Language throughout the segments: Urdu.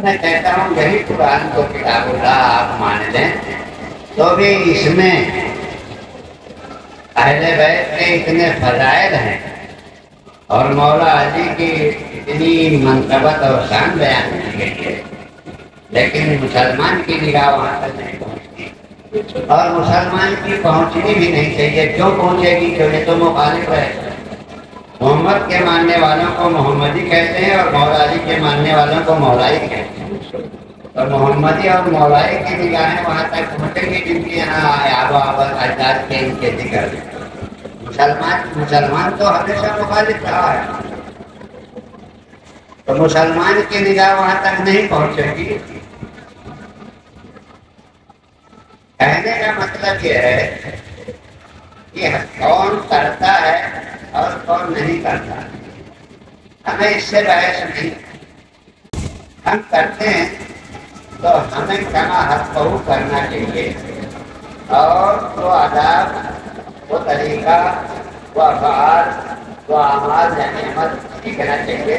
میں کہتا ہوں یہی قرآن کو کتاب اللہ آپ مان لیں تو بھی اس میں اہل بیت کے اتنے فضائل ہیں اور مولا علی کی اتنی منقبت اور شان بیان کی گئی ہے، لیکن مسلمان کی نگاہ وہاں تک نہیں پہنچتی اور مسلمان کی پہنچنی بھی نہیں چاہیے۔ کیوں پہنچے گی؟ کہ یہ تو مخالف ہے۔ محمد کے ماننے والوں کو محمدی کہتے ہیں اور مولا علی کے ماننے والوں کو مولائی کہتے ہیں، اور محمدی اور مولائی کی نگاہیں وہاں تک پہنچیں گی جن کی یہاں آب و آباد اجداد کے ان کے ذکر ہے۔ مسلمان تو ہمیشہ مخالف رہا ہے، تو مسلمان کی نگاہ وہاں تک نہیں پہنچے گی۔ کہنے کا مطلب یہ ہے کہ کون کرتا ہے اور کون نہیں کرتا، ہمیں اس سے بحث نہیں۔ ہم کرتے ہیں تو ہمیں کما حق کرنا چاہیے، اور وہ آداب، وہ طریقہ، وہ افعال، وہ اعمال نعمت سیکھنا چاہیے،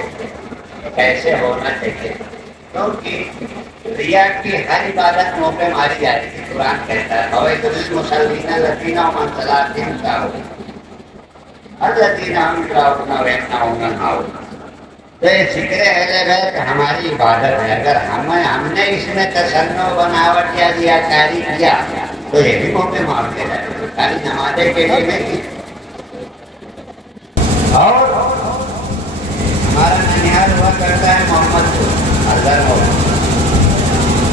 کیسے ہونا چاہیے، کیونکہ ریا کی ہر عبادت منہ پہ ماری جاتی ہے۔ قرآن کہتا ہے فوائد المصلین الذین هم عن صلاتهم ساہون الذین هم یراؤون ویمنعون الماعون۔ تو یہ ذکر اہل بیت ہماری عبادت ہے۔ اگر ہم نے اس میں تصنع، بناوٹ یا ریاکاری کیا تو یہ بھی منہ پہ مار دے جائے گا، خالی نمازیں کے لیے نہیں۔ اور ہمارا ننیال ہوا کرتا ہے محمد اظہر مولانا،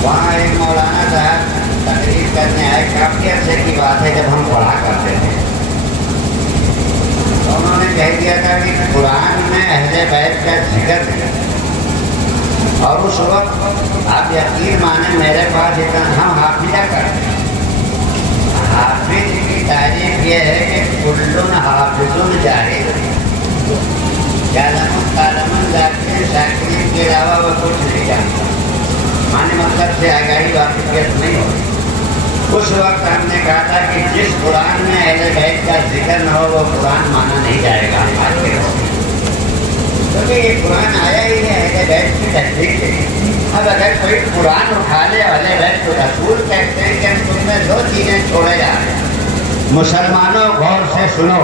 وہاں ایک مولانا صاحب تقریر کرنے آئے، کافی عرصے کی بات ہے جب ہم پڑھا کرتے تھے، تو انہوں نے کہہ دیا تھا کہ قرآن میں اہل بیت کا ذکر ہے، اور اس وقت آپ یقین مانیں میرے پاس اتنا ہم حافظہ کرتے ہیں۔ حافظ کی تعریف یہ ہے کہ کل حافظ جاہل، کالمن ذاکرین شاکرین کے علاوہ وہ کچھ نہیں جانتا، معنی مطلب سے آگاہی واقفیت نہیں ہوتی۔ اس وقت ہم نے کہا تھا کہ جس قرآن میں اہل بیت کا ذکر نہ ہو وہ قرآن مانا نہیں جائے گا، کیونکہ یہ قرآن آیا ہی ہے اہل بیت کی تصدیق کے لیے۔ اب اگر کوئی قرآن اٹھا لے اہل بیت کو رسول کہتے ہیں کہ ہم تم میں دو چیزیں چھوڑے جا رہے ہیں۔ مسلمانوں غور سے سنو،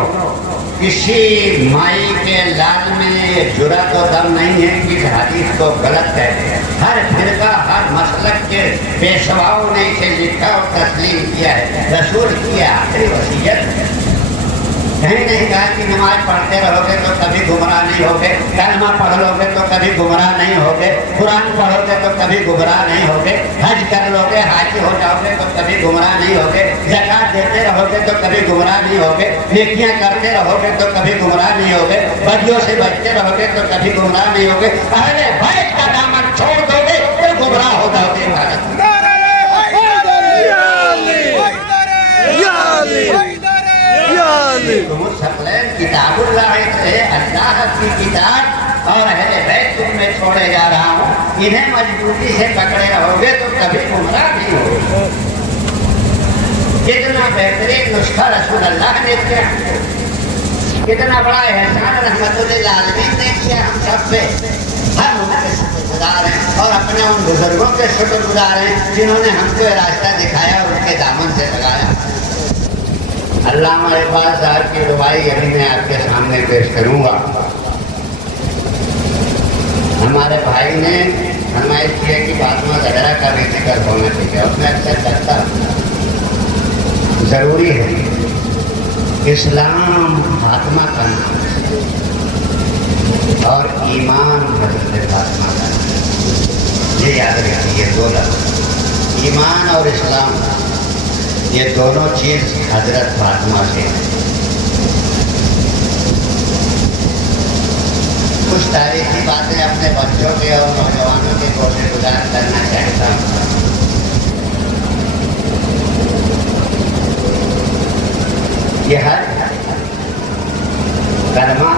کسی مائی کے لال میں یہ جرأت و دم نہیں ہے کہ اس حدیث کو غلط کہتے ہیں۔ ہر فرقہ، ہر مسلک کے پیشواؤں نے اسے لکھا اور تسلیم کیا ہے۔ رسول کی آخری وصیت کہیں نہیں کہا کہ نماز پڑھتے رہو گے تو کبھی گمراہ نہیں ہوگے، کلمہ پڑھ لو گے تو کبھی گمراہ نہیں ہوگے، قرآن پڑھو گے تو کبھی گمراہ نہیں ہوگے، حج کر لو گے، حاجی ہو جاؤ گے تو کبھی گمراہ نہیں ہوگے، زکات دیتے رہو گے تو کبھی گمراہ نہیں ہوگے، نیکیاں کرتے رہو گے تو کبھی گمراہ نہیں ہوگے، بدیوں سے بچتے رہو گے تو کبھی گمراہ نہیں ہوگے، اہل بیت کا دامن چھوڑ دو گے تو گمراہ ہو جاؤ گے۔ کتاب اللہ سے اللہ کی کتاب اور اہل بیت تم میں چھوڑے جا رہا ہوں، انہیں مضبوطی سے پکڑے رہو گے تو کبھی گمراہ نہیں ہوگے۔ کتنا بہترین نسخہ رسول اللہ نے کیا، کتنا بڑا احسان رحمت للعالمین نے کیا ہم سب سے۔ ہم ان کے شکر گزار ہیں اور اپنے ان بزرگوں کے شکر گزار ہیں جنہوں نے ہم کو یہ راستہ دکھایا اور ان کے دامن سے لگایا۔ علامہ اقبال صاحب کی ربائی ابھی میں آپ کے سامنے پیش کروں گا۔ ہمارے بھائی نے فرمائش کی ہے کہ فاطمہ زہرا کا بھی ذکر ہونا چاہیے، اور میں اکثر کرتا ضروری ہے۔ اسلام فاطمہ کا نام اور ایمان حضرت فاطمہ کا نام، یہ یاد رکھیے دو لفظ، ایمان اور اسلام، یہ دونوں چیز حضرت فاطمہ سے ہیں۔ کچھ تاریخی باتیں اپنے بچوں کے اور نوجوانوں کے گوشے گزار کرنا چاہتا ہوں۔ یہ ہر کلمہ،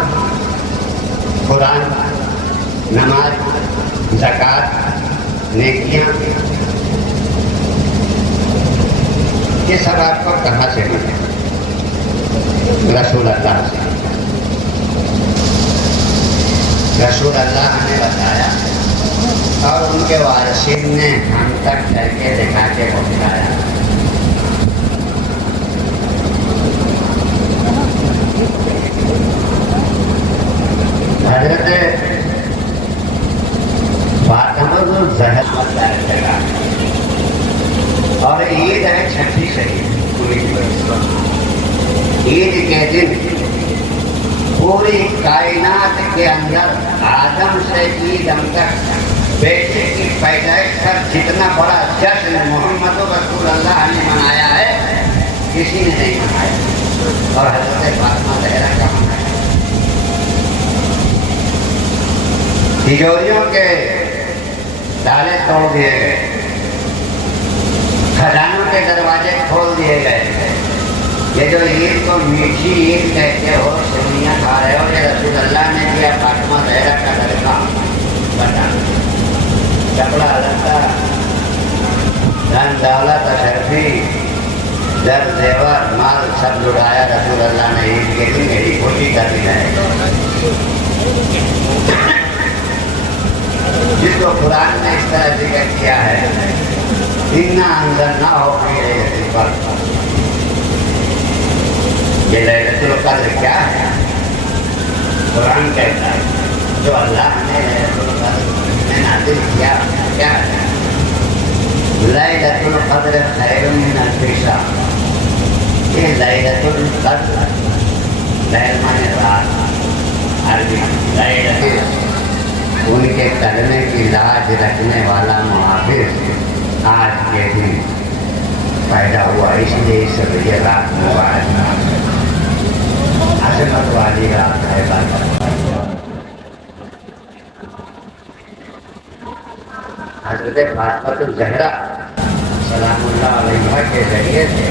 قرآن، نماز، زکوٰۃ، نیکیاں، یہ سب آپ کو کہاں سے ملے؟ رسول اللہ سے۔ رسول اللہ نے بتایا اور ان کے وارثین نے ہم تک کر کے دکھا کے پہنچایا. حضرت فاطمہ الزہرا جگہ اور عید ہے 26 شہید. عید کے دن پوری کائنات کے اندر آدم سے عیدم تک بیٹے کی پیدائش پر جتنا بڑا جشن محمد رسول اللہ نے منایا ہے کسی نے نہیں منایا. اور حضرت فاطمہ زہرا کا منایا. تجوریوں کے تالے توڑ دیے گئے, خزانوں کے دروازے کھول دیے گئے. یہ جو عید کو میٹھی عید کہتے ہو, سوئیاں کھا رہے ہو, یہ رسول اللہ نے دیا فاطمہ زہرا کا لڑکا بنا. کپڑا لتا, دھن دولت, اشرفی, در زیور, مال سب لٹایا رسول اللہ نے عید کے دن. میری خوشی کا دن ہے جس کو قرآن نے اس طرح ذکر کیا ہے, اِنَّا أَنزَلْنَاهُ فِي لَيْلَةِ الْقَدْرِ. یہ لیلۃ القدر کیا ہے؟ قرآن کہتا ہے جو اللہ نے لیلۃ القدر میں نازل کیا کیا ہے؟ لیلۃ القدر خیر من الف شہر. یہ لیلۃ القدر, لیل مانے رات, عربی لیلۃ, ان کے کلمے کی لاج رکھنے والا محافظ آج کے دن پیدا ہوا, اس لیے سب یہ رات مبارک عظمت والی رات ہے. حضرت فاطمہ الزہرا سلام اللہ علیہ کے ذریعے سے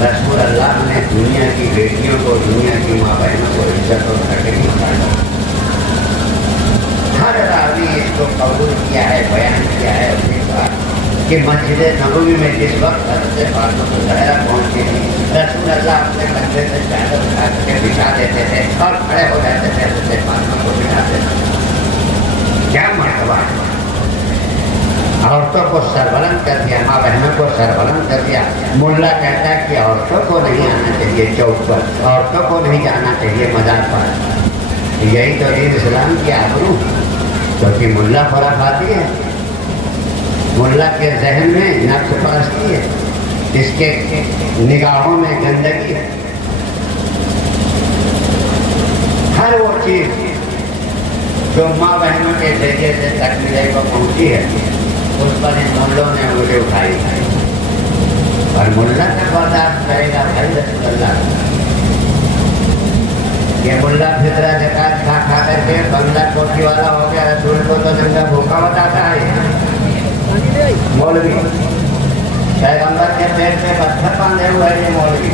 رسول اللہ نے دنیا کی بیٹیوں کو, دنیا کی ماں بہنوں کو عزت اور تقریم دیا. ہر راوی اس کو قبول کیا ہے, بیان کیا ہے اپنے پاس کہ مسجد نبوی میں جس وقت حضرت فاطمہ الزہرا پہنچی تھی, رسول اللہ اپنے کندھے سے چادر اٹھا کے بچھا دیتے تھے اور کھڑے ہو جاتے تھے, حضرت فاطمہ کو بٹھاتے تھے. کیا مرتبہ ہے! عورتوں کو سربلند کر دیا, ماں بہنوں کو سربلند کر دیا. ملا کہتا ہے کہ عورتوں کو نہیں آنا چاہیے چوک پر, عورتوں کو نہیں جانا چاہیے مزار پر. یہی تو دین اسلام کی آبرو, کیونکہ ملا خرافاتی ہے, ملا کے ذہن میں نفس پرستی ہے, اس کے نگاہوں میں گندگی ہے. ہر وہ چیز جو ماں بہنوں کے ذریعے سے تکمیلے کو پہنچی ہے اس پر ان ملوں نے انگلی اٹھائی ہے. اور ملا کا برداشت کرے گا بھائی رسول اللہ. یہ ملا فطرہ زکات کھا کھا کر کے بنگلہ کوٹھی والا ہو گیا, رسول کو تو زندہ بھوکا بتاتا ہے. مولوی پیغمبر کے پیٹ پہ پتھر باندھے ہوئے یہ مولوی.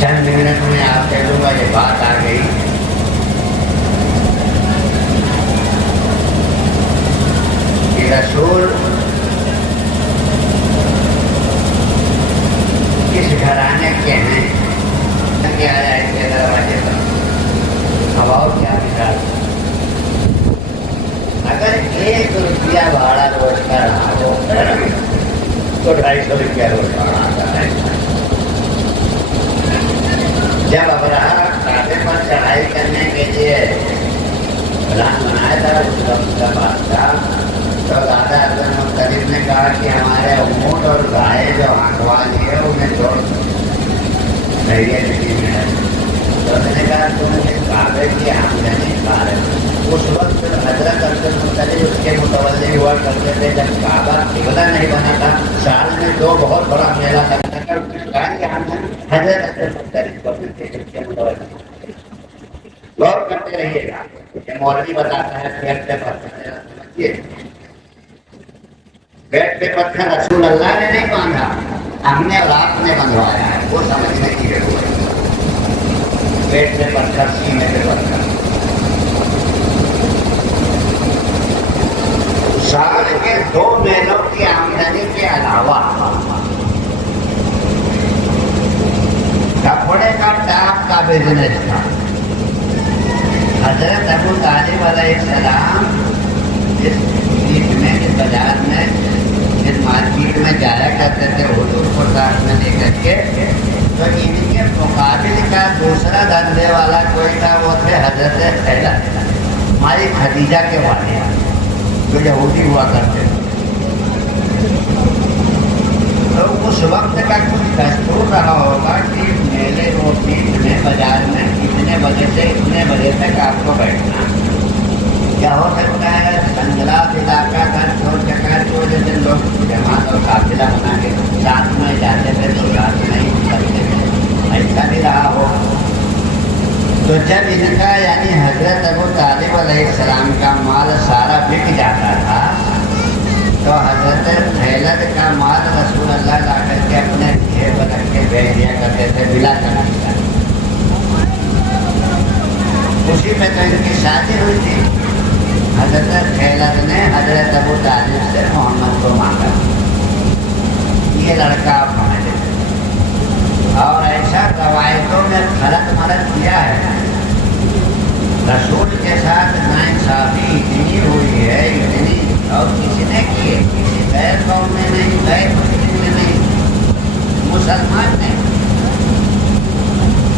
چند منٹ میں آپ کہہ دوں گا یہ بات آ گئی. کہ رسول کس گھرانے کے ہیں, کیا آیا اس کے دروازے پر, ہواؤ کیا مثال. اگر 1 روپیہ بھاڑا روز کا رہا ہو تو 250 روپیہ روز بھاڑا آتا ہے. جب ابراہ کعبے پر چڑھائی کرنے کے لیے پلان بنایا تھا اس وقت کا بادشاہ, تو دادا عبد المطلب نے کہا کہ ہمارے اونٹ اور گائے جو آنکھوا لی ہے انہیں چھوڑ رہیے مٹی میں ہے. تو اس نے کہا تم کعبے کی آمدنی کھا رہے ہو. اس وقت حضرت عبد المطلب اس کے متولی ہوا کرتے تھے جب کعبہ قبلہ نہیں بنا تھا. سال میں 2 بہت بڑا میلہ لگتا تھا. حضرت عبد المطلب کو غور کرتے رہیے گا. یہ مولوی بتاتا ہے پیٹ پہ پتھر, پیٹ پہ پتھر رسول اللہ نے نہیں باندھا, ہم نے اور آپ نے بندھوایا ہے. وہ سمجھنے کی ضرورت ہے. پیٹ پہ پتھر, سینے پہ پتھر. سال کے 2 مہینوں کی آمدنی کے علاوہ کپڑے کا ٹاپ کا بزنس تھا. حضرت ابو طالب علیہ السلام اس بیچ میں اس بازار میں اس مارکیٹ میں جایا کرتے تھے حضور کو ساتھ میں لے کر کے، تو ان کے مقابل کا دوسرا دھندے والا کوئی تھا، وہ تھے حضرت خیلہ ہماری خدیجہ کے والد جو یہودی ہوا کرتے تھے۔ تو اس وقت کا کچھ دستور رہا ہوگا کہ میلے و پیٹ میں بازار میں اتنے بجے سے اتنے بجے تک آپ کو بیٹھنا، کیا ہو سکتا ہے سنجلاب علاقہ کا چور چکر جو جیسے لوگ جماعت اور قافلہ بنا کے ساتھ میں جاتے تھے تو رات میں ہی کرتے تھے، ایسا بھی رہا ہو۔ تو جب ان کا یعنی حضرت ابو طالب علیہ السلام کا مال سارا بک جاتا تھا تو حضرت خیلد کا مال رسول اللہ لا کر کے اپنے جیب رکھ کے بھیج دیا کرتے تھے بلا کرنا۔ اسی میں تو ان کی شادی ہوئی تھی۔ حضرت خیلد نے حضرت ابو طالب سے محمد کو مانگا، یہ لڑکا آپ ہمیں دے دیں، اور ایسا روایتوں میں غلط ملت کیا ہے، رسول کے ساتھ ناانصافی اتنی ہوئی ہے اتنی، اور کسی نے کی ہے، کسی غیر قوم نے نہیں، غیر مسلم نے نہیں، مسلمان نے۔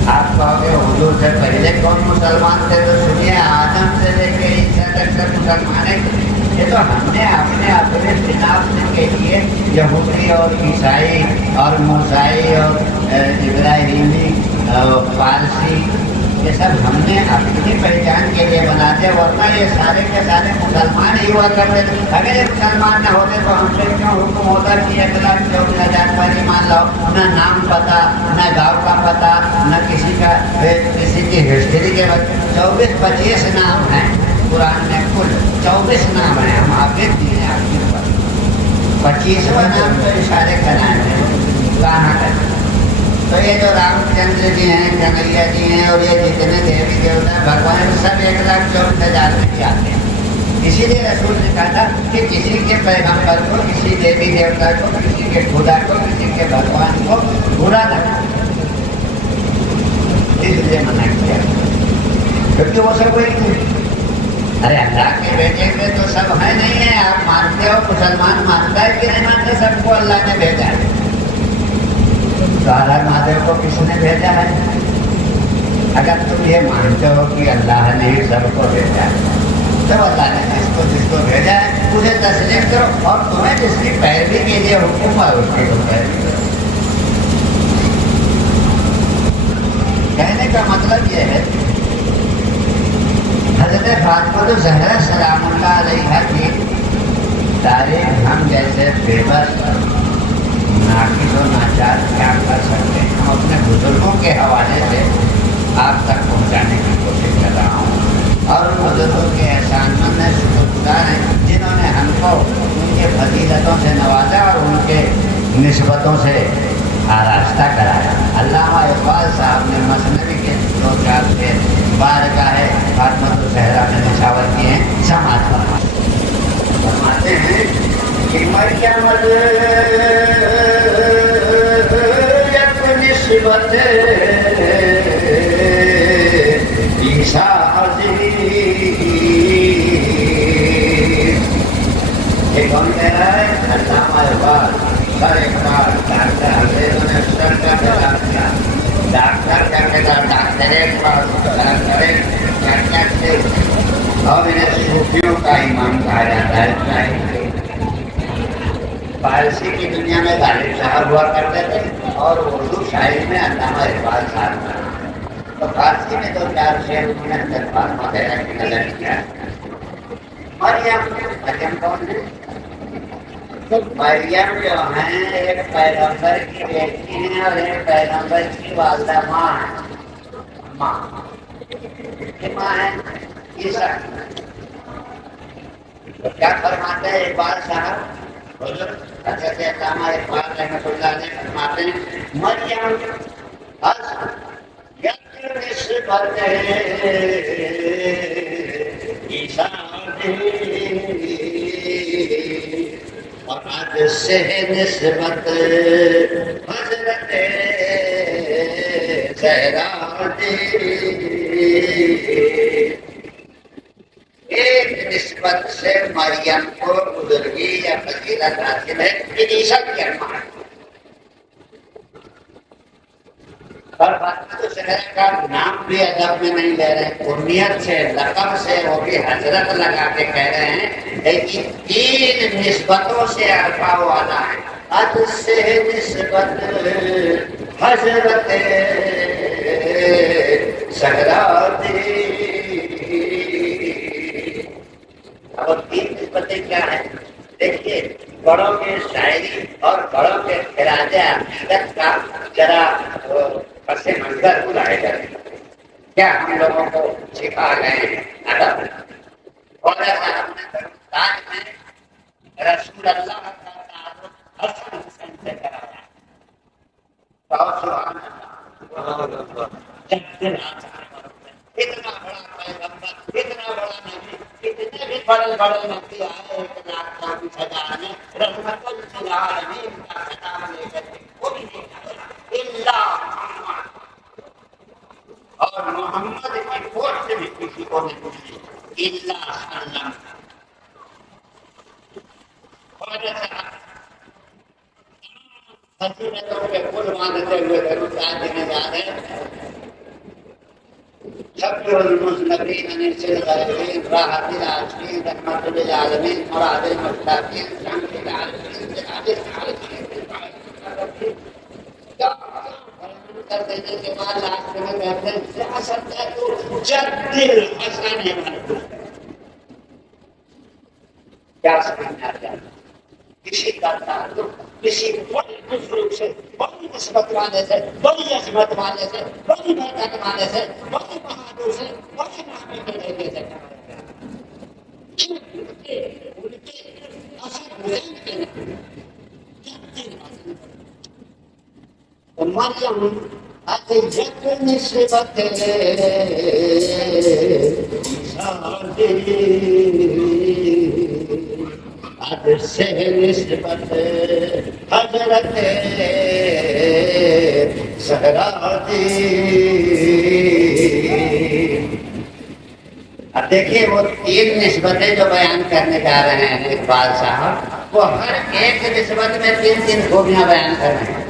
آپ کہو گے حضور سے پہلے کون مسلمان تھے، تو سنیے آدم سے لے کے عیسیٰ تک سب مسلمان ہیں۔ یہ تو ہم نے اپنے شناخت کے لیے یہودی اور عیسائی اور موسائی اور ابراہیمی اور فارسی یہ سب ہم نے اپنی پہچان کے لیے بنا دیا، ورنہ یہ سارے کے سارے مسلمان ہی ہوا کرتے تھے۔ اگر یہ مسلمان نہ ہوتے تو ہم سے کیوں حکم ہوتا کہ 1,24,000 پر ایمان لاؤ، نہ نام پتہ، نہ گاؤں کا پتہ، نہ کسی کا کسی کی ہسٹری کے وقت 24-25 نام ہیں قرآن میں، کل 24 نام ہیں، ہم آگے دیے آپ کے اوپر 25واں نام تو اشارے کرائیں ہیں کہاں کریں۔ تو یہ جو رام چندر جی ہیں، کنہیا جی ہیں، اور یہ جتنے دیوی دیوتا ہیں بھگوان سب 1,24,000 میں ہی آتے ہیں۔ اسی لیے رسول نے کہا تھا کہ کسی کے پیغمبر کو، کسی دیوی دیوتا کو، کسی کے خدا کو، کسی کے بھگوان کو برا نہ کرو، اس لیے منع کیا، کیونکہ وہ سب وہی تھے۔ ارے اللہ کے بیٹے میں تو سب ہے نہیں ہے، آپ مانتے ہو، مسلمان مانتا ہے کہ نہیں مانتے، سب کو اللہ نے بھیجا ہے۔ تو ہر مہادیو کو کس نے بھیجا ہے؟ اگر تم یہ مانتے ہو کہ اللہ نے ہی سب کو بھیجا ہے تو اللہ نے جس کو بھیجا ہے اسے تسلیم کرو، اور تمہیں جس کی پیروی کے لیے حکم ہے اس کی تم پیروی کرو۔ کہنے کا مطلب یہ ہے حضرت فاطمہ الزہرا سلام اللہ علیہا کی تاریخ ہم جیسے بے بس ناقص و ناچار کیا کر سکتے ہیں، ہم اپنے بزرگوں کے حوالے سے آپ تک پہنچانے کی کوشش کر رہا ہوں، اور ان بزرگوں کے احسان مند ہیں، شکر گزار ہیں جنہوں نے ہم کو ان کے فضیلتوں سے نوازا اور ان کے نسبتوں سے آراستہ کرایا۔ علامہ اقبال صاحب نے مثنوی کے 2-4 سے بارگاہ فاطمہ الزہرا میں نشاور کیے ہیں، سماعت فرماتے ہیں کہ مریم یک نسبت عیسیٰ عزیز، یہ کون کہہ رہا ہے؟ علامہ اقبال، سر اقبال، ڈاکٹر انگریزوں نے سر کا خطاب کیا، ڈاکٹر کا خطاب، ڈاکٹریٹ تھے، اور انہیں صوفیوں کا امام کہا جاتا ہے۔ فارسی کی دنیا میں غالب صاحب ہوا کرتے تھے اور اردو شاعری میں علامہ اقبال صاحب تھا، تو فارسی میں 2-4 شعر انہوں نے دربار وغیرہ کی نظر کیا۔ مریم کون ہے؟ مریم جو ہیں ایک پیغمبر کی بیٹی ہیں اور ایک پیغمبر کی والدہ ماں ہے عیسیٰ۔ کیا فرماتے ہیں اقبال صاحب؟ حضرت علامہ اقبال رحمۃ اللہ علیہ فرماتے ہیں مریم نسبت عیسیٰ اور آج سے نسبت حضرت زہرا نسبت سے مریم کو بزرگی یا فضیلت حاصل ہے، عیسیٰ کی ارمان پر فاطمہ الزہرا کا نام بھی ادب میں نہیں لے رہے ہیں، کنیت سے لقب سے وہ بھی حضرت لگا کے کہہ رہے ہیں، لیکن تین نسبتوں سے عرفہ والا ہے۔ حد سے نسبت حضرت زہرا دی، اور تین نسبتیں کیا ہیں؟ دیکھیے، بڑوں کے شاعری اور بڑوں کے خراج عقیدت کا ذرا پس منظر بلائے گئے، کیا ہم لوگوں کو سکھا گئے ہیں ادب، اور ہم نے تاج میں رسول اللہ کا تعلق حسن حسین سے کرایا، سبحان اللہ، اتنا بڑا پیغمبر، اتنا بڑا نبی، اتنے بھی بڑے بڑے نبی آئے ایک لاکھ کا بھی سجانے، رحمت للعالمین کا خطاب لے کر کے وہ بھی نہیں آئے الا محمد، اور محمد کی فوج سے بھی کسی کو نہیں پوچھی الا سلم، اور فضیلتوں کے پل باندھتے ہوئے درود دینے جا رہے ہیں۔ شبر المذنبین انس الغیبین راحت العاشقین رحمت للعالمین مراد المشتاقین شمس العالمین سراج العالمین کر دینے کے بعد لاسٹ میں کہتے ہیں سیاست ہے تو جد الحسن ہے، کیا سمجھنا چاہتے ہیں؟ کسی کا تعلق کسی بڑے بزرگ سے، بڑی نسبت والے سے، بڑی عظمت والے سے، بڑی محنت والے سے، بڑی بہادر سے، بڑے نامی کے لڑکے سے مریم اتجت نسبت حد سے نسبت حضرت زہرا دی۔ اب دیکھیے وہ تین نسبتیں جو بیان کرنے جا رہے ہیں اقبال صاحب، وہ ہر ایک نسبت میں تین تین خوبیاں بیان کر رہے ہیں،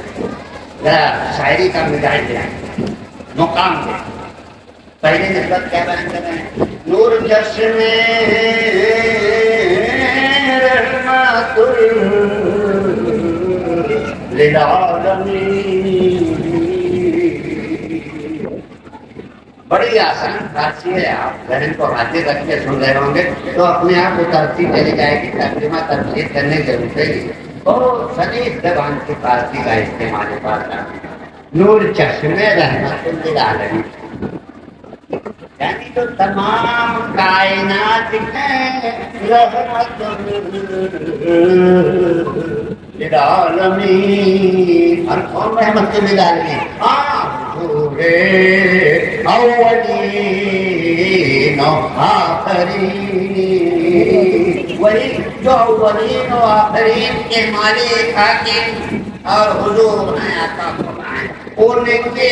ذرا شاعری کا مزاج دیا مقام دے۔ پہلی نسبت کیا بیان کر رہے ہیں؟ نور جشن رحمت للعالمین، بڑی آسان فارسی ہے، آپ ذہن کو حاضر رکھ کے سن رہے ہوں گے تو اپنے آپ کو ترتیب چلی جائے گی، ترجمہ تفسیر کرنے کی ضرورت ہے۔ بہت سلیس زبان کی فارسی کا استعمال ہے۔ نور چشم رحمت للعالمین یعنی تو تمام کائنات میں رحمت للعالمین، اور کون رحمت للعالمین؟ حضور اولین و آخرین، وہی جو اولین و آخرین کے مالک حاکم اور حضور ہیں عطا فرمائے، ان کے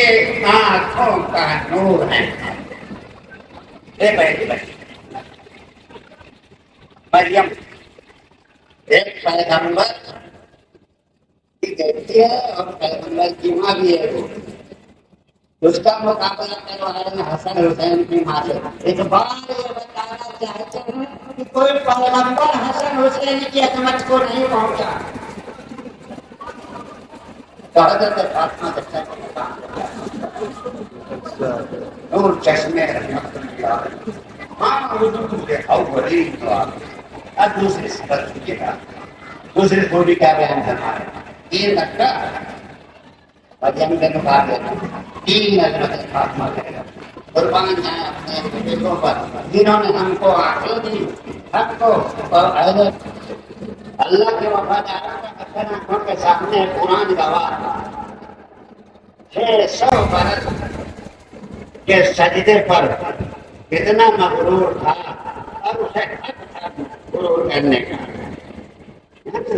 آنکھوں کا نور ہے۔ اے پہلی بات، مریم ایک پیغمبر کی بیٹی ہے اور پیغمبر کی ماں بھی ہے، اس کا مقابلہ کروا رہے ہیں حسن حسین کی ماں سے۔ اقبال یہ بتانا چاہتے ہیں کہ کوئی پیغمبر حسن حسین کی عظمت کو نہیں پہنچا، تو حضرت فاطمہ بچہ کو نور چشمے رحمت اللہ، ہاں حضور اولین و آخرین۔ اب دوسری صفت کی بات، دوسری خوبی کیا بیان کرنا ہے؟ تین لگتا مریم کے مقابلے تین عظمت فاطمہ کرے گا، قربان ہیں اپنے بیٹوں پر جنہوں نے ہم کو آنکھیں دی، حق کو اور اللہ کے وفاداروں کا حسن آنکھوں کے سامنے قرآن گواہ 600 برس کے سجدے پر کتنا مغرور تھا، اور اسے حق تھا غرور کرنے کا۔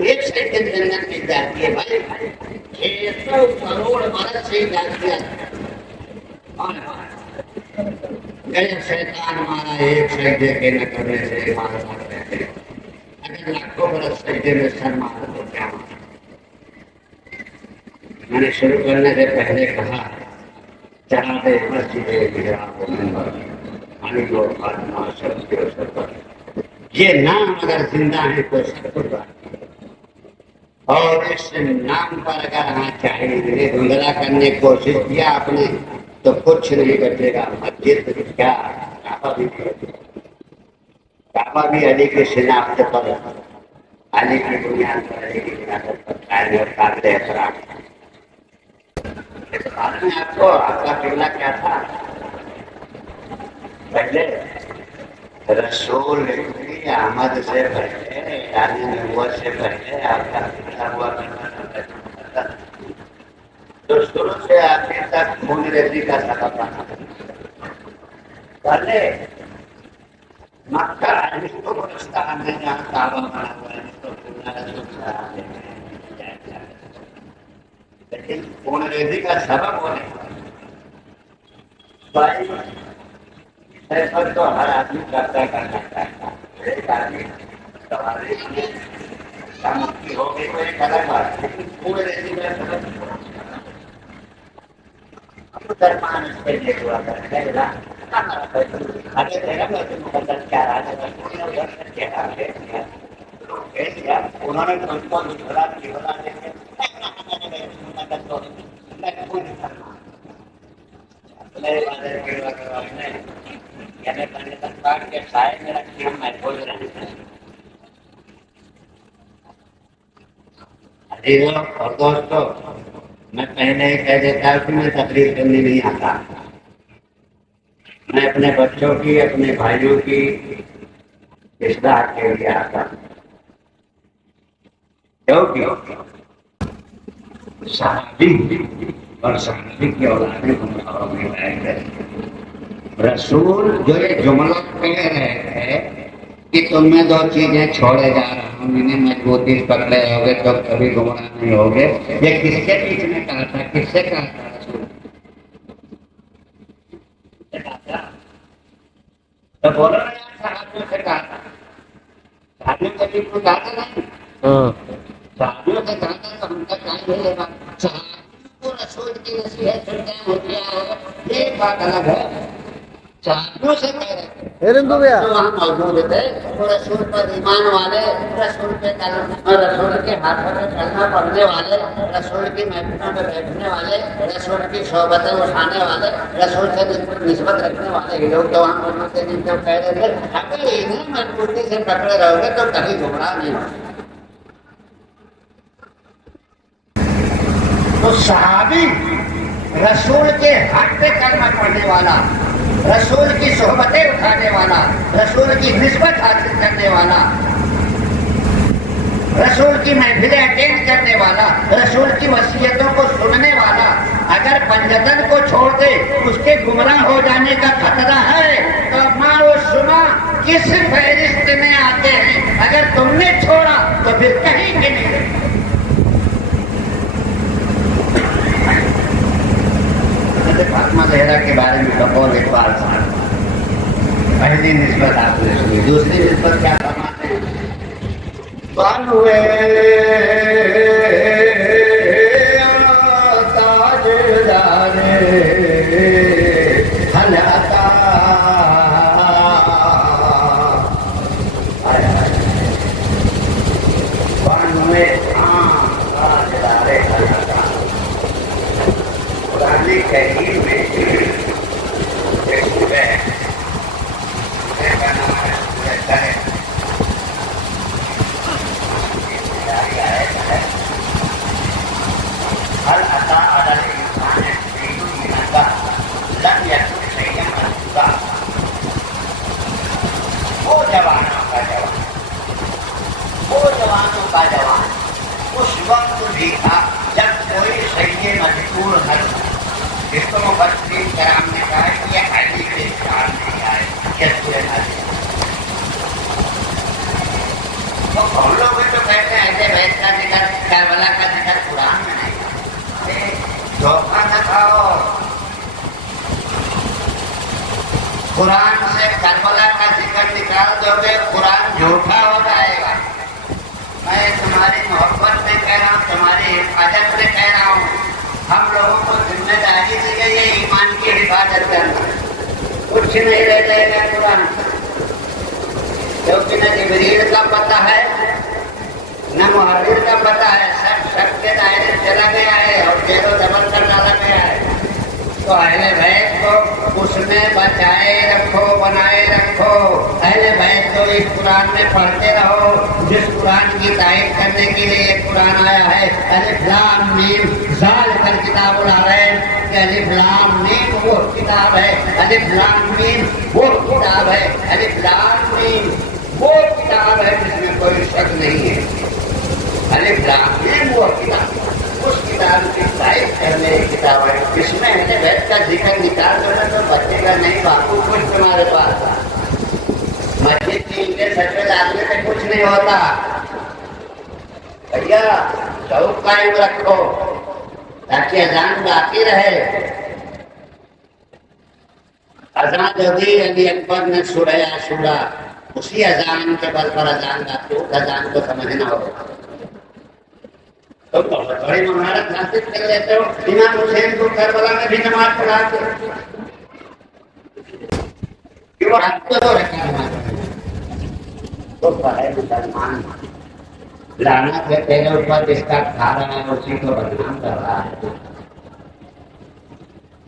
ایک سیکنڈ جنت مل جاتی ہے بھائی، 600 کروڑ برس سے جاتی ہے، شیطان ہمارا ایک سجدے کے نہ کرنے سے مارتا رہتے، اگر لاکھوں برس سجدے میں سر مارا تو کیا ہوگا؟ میں نے شروع کرنے سے پہلے کہا چلا دے مسجد محراب و منبر علی و فاطمہ سب کے سفر، یہ نام اگر زندہ ہے تو سب کچھ بات، اور اس نام پر اگر چاہیے دھندلا کرنے کی کوشش کیا آپ نے تو کچھ نہیں بچے گا۔ مسجد کیا کعبہ بھی علی کی شناخت پر، علی کی بنیاد پر، علی کی شناخت پر قائم اور قابل احترام۔ اس بات میں آپ کو آپ کا قبلہ کیا تھا؟ پہلے رسول کی آمد سے پہلے، یعنی نبوت سے پہلے آپ کا قبلہ ہوا کرتا تھا جو شروع سے آخر تک خون ریزی کا سبب بنا۔ پہلے مکہ جس کو گلستان ہے جہاں کعبہ بنا ہوا ہے، جس کو قبلہ رسول صاحب ہے، لیکن خون ریزی کا سبب ہونے بھائی ایسا تو ہر آدمی کرتا چاہتا ہے، ایک آدمی سواری کی ہوگی تو ایک الگ بات، لیکن خون ریزی کا سبب مسلمان اس کے لیے دعا کرتے ہیں اگر تیرا مقدس کیا رہا ہے ادھر سے کہا دیا انہوں نے ان کو جھولا دے کے یعنی کاٹ کے سائے میں رکھی ہم محفوظ رہتے ہیں۔ عزیزوں اور دوستوں، میں پہلے ہی کہہ دیتا ہوں کہ میں تقریر کرنے نہیں آتا، میں اپنے بچوں کی، اپنے بھائیوں کی اصلاح کے لیے آتا، کیونکہ صحابی اور صحابی کی اولادیں ہم میں بیان کریں۔ رسول جو یہ جملہ کہہ رہے تھے کہ تم میں دو چیزیں چھوڑے جا رہا ہوں، انہیں مضبوطی پکڑے ہوگے تو کبھی گمراہ نہیں ہوگے، یہ کس کے بیچ میں کہا تھا؟ کس سے کہا تھا رسول؟ تو بولو نا یار، صحابیوں سے کہا تھا، صحابیوں کے بیچ میں کہا تھا نہیں، صحابیوں سے کہا تھا تو ہم کا کیا نہیں لے گا؟ صحابیوں کو رسول کی نصیحت سنتے ہیں ہوتی ہے، یہ بات الگ ہے۔ صحابیوں سے کہہ رہے تھے جو وہاں موجود تھے، وہ رسول پر ایمان والے، رسول کے رسول کے ہاتھوں میں کلمہ پڑھنے والے، رسول کی محفلوں میں بیٹھنے والے، رسول کی صحبتیں اٹھانے والے، رسول سے نسبت رکھنے والے یہ لوگ تو وہاں موجود تھے، جن کو کہہ رہے تھے اگر انہیں مضبوطی سے پکڑے رہو گے تو کبھی گمراہ نہیں ہوگا۔ تو صحابی رسول کے حق پہ کلمہ پڑھنے والا، رسول کی صحبتیں اٹھانے والا، رسول کی نسبت حاصل کرنے والا، رسول کی محفلیں اٹینڈ کرنے والا، رسول کی وصیتوں کو سننے والا اگر پنجتن کو چھوڑ دے اس کے گمراہ ہو جانے کا خطرہ ہے تو ماں و سنا کس فہرست میں آتے ہیں؟ اگر تم نے چھوڑا تو پھر کہیں کے نہیں۔ فاطمہ زہرا کے بارے میں بقول اقبال صاحب، پہلی نسبت آپ نے سنی، دوسری نسبت کیا فرماتے ہیں؟ بانوے تاجدار حلاتا، بانوے تاجدار حلاتا، قرآن کریم میں ایک سورہ ہے، سورہ کا نام ہے سورہ طارق، هل أتى على الإنسان حين من الدهر لم يكن شيئا مذكورا۔ وہ جوانوں کا جوان، وہ جوانوں کا جوان اس وقت بھی تھا جب کوئی شیء مذکور نہ تھا، جس کو مفسرین کرام نے کہا کہ یہ حدیث کے خیال نہیں آئے، یہ سورہ حدیث۔ تو ہم لوگ بھی تو کہتے ہیں ایسے بیت کا ذکر، کربلا کا ذکر قرآن میں نہیں، دھوکہ نہ کھاؤ، قرآن سے کربلا کا ذکر نکال دو گے قرآن جھوٹا ہو جائے گا. میں تمہاری محبت میں کہہ رہا ہوں, تمہاری حفاظت میں کہہ رہا ہوں. ہم لوگوں کو ذمہ داری دی گئی ہے ایمان کی حفاظت کرنا. کچھ نہیں رہ جائے گا قرآن, کیونکہ نہ جبریل کا پتہ ہے نہ محرر کا پتہ ہے. سب شک کے دائرے چلا گیا ہے اور زیر و زبر کر ڈالا گیا ہے. تو اہل بیت کو اس میں بچائے رکھو, بنائے رکھو. اہل بیت کو اس قرآن میں پڑھتے رہو جس قرآن کی تائید کرنے کے لیے یہ قرآن آیا ہے. الف لام میم ذالک الکتاب لا ریب, کہ الف لام میم وہ کتاب ہے, الف لام میم وہ کتاب ہے, الف لام میم وہ کتاب ہے جس میں کوئی شک نہیں ہے. الف لام میم وہ کتاب, اس کتاب کی تائید کرنے کی کتاب ہے. اس میں اہل بیت کا ذکر نکال دو نا تو بچے گا نہیں باپو کچھ تمہارے پاس. مسجد کی اینٹیں سفید آدمی سے کچھ نہیں ہوتا. بھیا شوق قائم رکھو تاکہ اذان باقی رہے. اذان جو دی علی اکبر نے سورہ عاشورہ, اسی اذان کے بل پر اذان گاتے ہو. اذان کو سمجھنا ہوگا. تو بڑی مہارت حاصل کر لیتے ہو. امام حسین کو کربلا میں بھی نماز پڑھاتے کیوں آپ کو رکھا نماز تو پڑھے مسلمان لعنت ہے تیرے اوپر جس کا کھا رہا ہے اسی کو بدنام کر رہا ہے.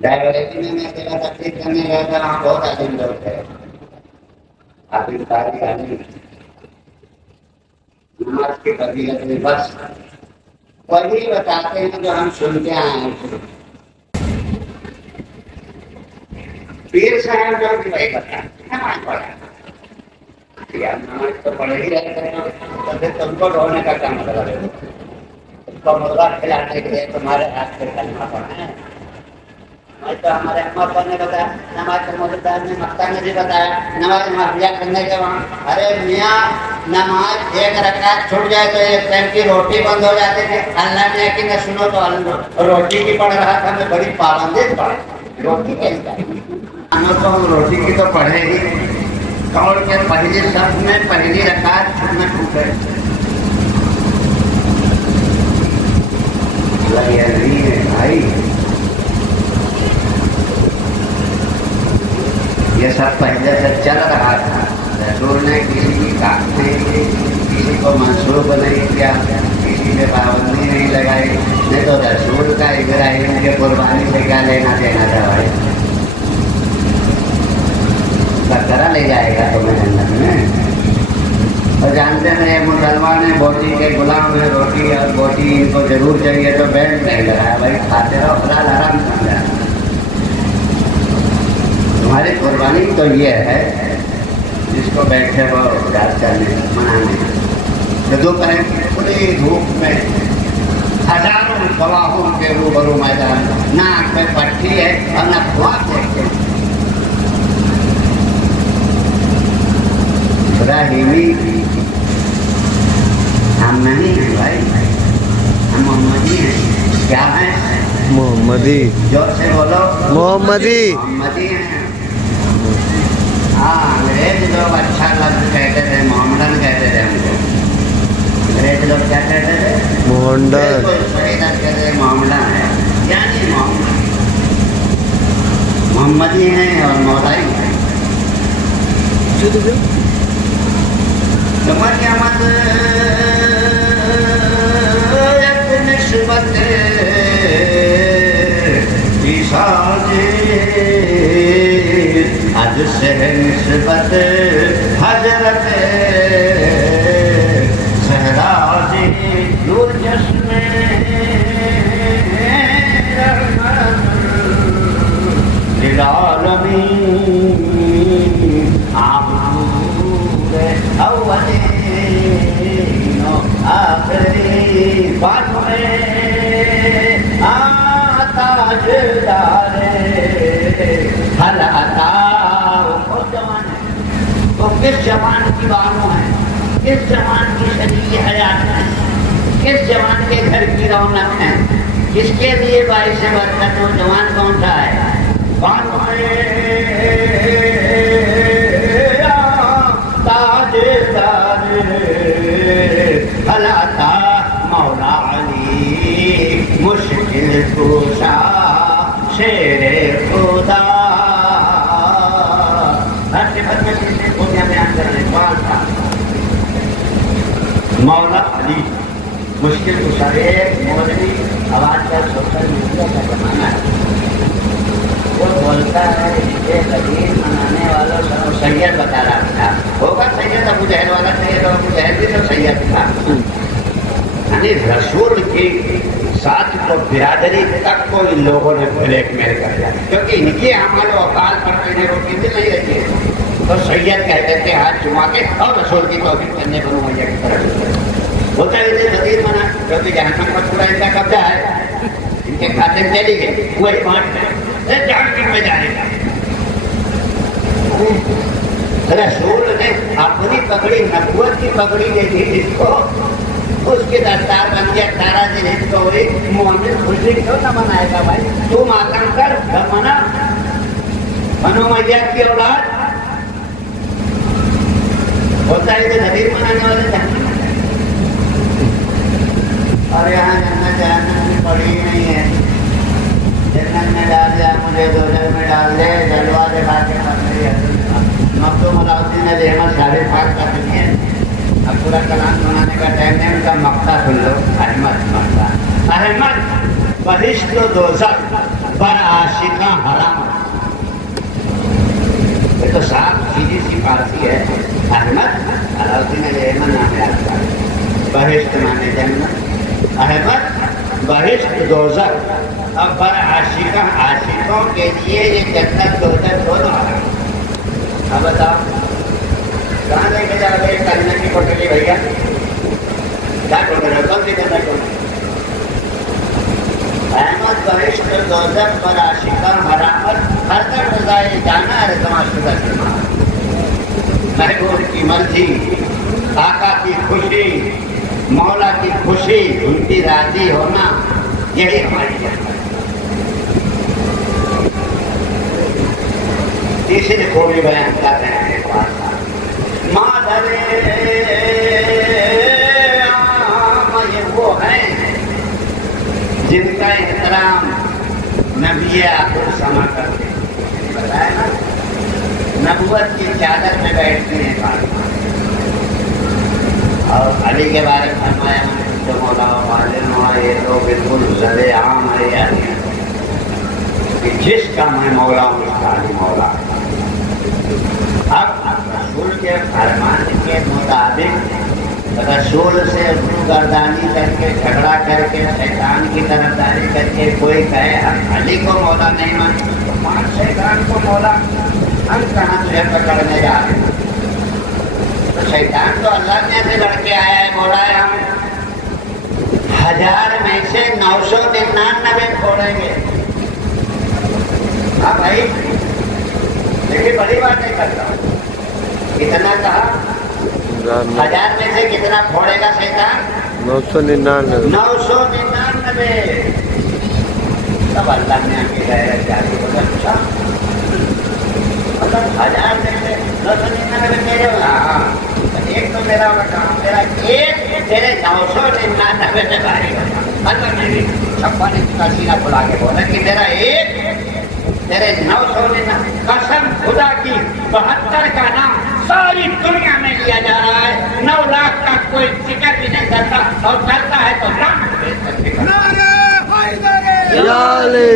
ڈائیوریٹی میں تیرا تقریر کرنے گیا تھا, وہاں بہت عظیم لوگ تھے. آپ کی تاریخ آدمی نماز کی فضیلت میں بس وہی بتاتے ہیں جو ہم سنتے آئے ہیں. پیر صاحب جو وہی بتاتے ہیں نماز پڑھا. نماز تو پڑھ ہی رہتے ہیں تو پھر تم کو ڈھونے کا کام کرا رہے ہو. اس کو مرغا کھلانے کے لیے تمہارے ہاتھ سے کلمہ پڑھنا ہے. تو ہمارے اما ابا نے بتایا, نماز صاحب نے مکہ نے بھی بتایا, نماز محفوظ کرنے کے وہاں. ارے میاں نماز ایک رکعت چھوٹ جائے تو ایک ٹائم کی روٹی بند ہو جاتی تھی. اللہ نے کہ نہ سنو تو روٹی کی پڑھ رہا تھا, میں بڑی پابندی پڑھ روٹی کیسا تو ہم روٹی کی تو پڑھے ہی. اور کے پہلی صف میں پہلی رکعت چھوٹنا چھوٹے نہیں ہے بھائی. یہ سب پہلے سے چل رہا تھا. رسول نے کسی کی کام نہیں کی, کسی کو منسوخ نہیں کیا, کسی نے پابندی نہیں لگائی. نہیں تو رسول کا ابراہیم کے قربانی سے کیا لینا دینا تھا بھائی. بکرا لے جائے گا تمہیں جنت میں. اور جانتے ہیں مسلمان ہیں بوٹی کے غلام ہیں. روٹی اور بوٹی ان کو ضرور چاہیے تو بیلٹ نہیں لگایا بھائی. کھاتے رہو حلال حرام سمجھا. ہماری قربانی تو یہ ہے جس کو بیٹھے وہ گھر چلنے منانے. دوپہر کی پوری دھوپ میں ہزاروں گواہوں کے روبرو میدان, نہ آنکھ میں پٹھی ہے اور نہ خواب دیکھتے. ابراہیمی ہم نہیں ہیں بھائی, ہم محمدی ہیں. کیا ہیں؟ محمدی. جوش سے بولو. محمدی. محمدی ہیں. ہاں انگریز لوگ اچھا لفظ کہتے تھے, محمدن کہتے تھے ہم کو. انگریز لوگ کیا کہتے تھے؟ محمدن. صحیح لفظ کہتے تھے محمدن ہے. یعنی محمدی ہیں اور مولائی ہیں. مریم ایک نسبت عیسیٰ جی, حد سے نسبت حضرت زہرا جی. نور جسم رحمت للعالمین, آپ اولین و آخرین بانو تاجدار حل عطا. بہت جوان ہے تو کس جوان کی بانو ہے, کس جوان کی شریک حیات ہے, کس جوان کے گھر کی رونق ہے, جس کے لیے باعث برکت ہو. جوان کون سا ہے؟ تاج ہلاتا مولا علی مشکل کشا شیر خدا. ہر صفت میں تین خوبیاں بیان کرنے اقبال تھا. مولا علی مشکل کشا. ایک مولوی آواز کا سوشل میڈیا کا زمانہ ہے، وہ بولتا ہے اسے قدیم منانے والوں کو سید بتا رہا تھا. ہوگا سید ابو جہل والا سید، ابو جہل بھی تو سید تھا. یعنی رسول کی ساتھ کو برادری تک کو ان لوگوں نے بلیک میل کر دیا، کیونکہ ان کی اعمال و افعال پر انہیں روٹی بھی نہیں رہتی ہے. تو سید کہتے تھے ہاتھ چما کے اور رسول کی توفیق کرنے کو مہیا کی طرف ہوتا ہے. اسے قدیم منا کیونکہ جہنم پر پورا ان کا قبضہ ہے، ان کے کھاتے میں چلی گئی وہی بانٹ رہے جہنم میں جانے کا. رسول نے اپنی پگڑی نبوت کی پگڑی دے دی جس کو، اس کی دستار بن گیا 18 دن. اس کو وہی مومن خوشی کیوں نہ منائے گا بھائی؟ تو ماتم کر گھر منا بنو میاں کی اولاد ہوتا ہے کہ نبی منانے والے جہنم میں جائیں. اور یہاں جنت جہنم کی پڑی ہی نہیں ہے. جنت میں ڈال دیا مجھے، دوزخ میں ڈال دے، جلوہ دکھا کے مرنے. مختوم علاؤدین نے احمد صاحب پاک کا سنیے. اب پورا کلام سنانے کا ٹائم ہے، ان کا مقطع سن لو. احمد مقطع. احمد بہشت و دوزخ بر عاشقاں حرام. یہ تو صاف سیدھی سی فارسی ہے. احمد علاؤدین احمد نام ہے آپ کا. بہشت مانے جنت، احمد بہشت دوزخ اب بر عاشقاں، عاشقوں کے لیے یہ جنت دوزخ دونوں حرام. اب بتاؤ کہاں لے کے جاؤ گے کرنے کی کوٹلی بھیا؟ کیا کوٹلی کون سی جنت کو؟ احمد بہشت دوزخ پر عاشقاں حرامت ہر در رضائے جانا ہے تماشا شدہ. محبوب کی مرضی، آقا کی خوشی، مولا کی خوشی، ان کی راضی ہونا، یہی ہماری جنت. تیسری خوبی بیان کر رہے ہیں مادر عام. یہ وہ ہیں جن کا احترام نبی آخر سما کرتے ہیں. بتایا نا نبوت کی چادر میں بیٹھتے ہیں بات. اور علی کے بارے میں فرمایا جو مولا والن ہوا یہ تو بالکل زد عام ہے. یعنی کہ جس کا میں مولا ہوں اس کا علی مولا. اب رسول کے فرمان کے مطابق رسول سے گردانی کر کے جھگڑا کر کے شیطان کی طرفداری کر کے کوئی کہے ہم علی کو مولا نہیں مانتے تو مان شیطان کو مولا. ہم کہاں سے پکڑنے جا رہے ہیں؟ تو شیطان تو اللہ نے سے لڑ کے آیا ہے، بولا ہے ہم 1000 میں سے 999 پھوڑیں گے. ہاں بھائی دیکھیے بڑی بات نہیں کرتا ہوں. کتنا کہا؟ 1000 میں سے کتنا پھوڑے گا شیطان؟ 999. 999. تب اللہ نے آگے غیرت جاری ہوگا. اچھا مطلب 1000 میں سے 999 میرے ہاں ایک تو میرا ہوگا کام، میرا ایک تیرے 999 سے بھاری ہوگا. اللہ نے بھی چھپا نے کا سینہ کھلا کے بولا کہ میرا ایک تیرے 999. قسم خدا کی 72 کا نام ساری دنیا میں لیا جا رہا ہے. 9 لاکھ کا کوئی ذکر بھی نہیں کرتا، اور کرتا ہے تو یا علی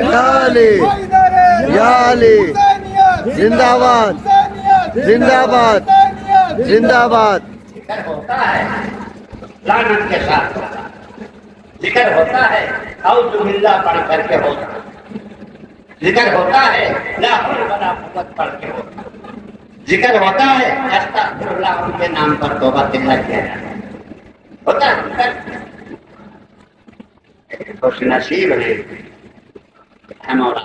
یا علی یا علی زندہ باد زندہ باد زندہ باد. ذکر ہوتا ہے لعنت کے ساتھ ہوتا ہے. ذکر ہوتا ہے اعوذ باللہ پڑھ کر کے ہوتا ہے. ذکر ہوتا ہے لا حول ولا قوت پڑھ کے ہوتا ہے. ذکر ہوتا ہے استغفر اللہ ان کے نام پر توبہ کیا جاتا ہے. ہوتا ہے خوش نصیب ہے مولا.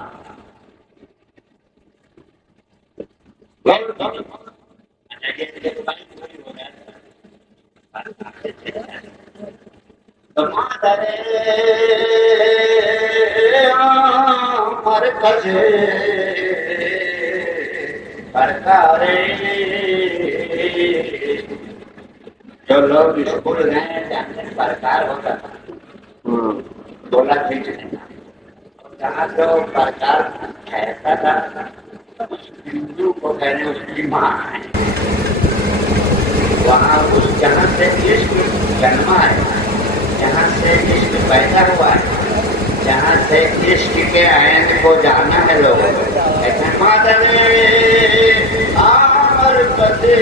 مادر مرکز سرکار جو لوگ اسکول گئے جانتے پرکار ہوتا تھا دولت بھی چلتا جہاں جو پرکار ٹھہرتا تھا اس ہندو کو کہنے اس کی ماں ہے وہاں اس جہاں سے عشق جنما ہے جہاں سے عشق پیدا ہوا ہے جہاں سے عشق کے عین کو جانا ہے لوگوں کہتے ہیں مادر آمر کدے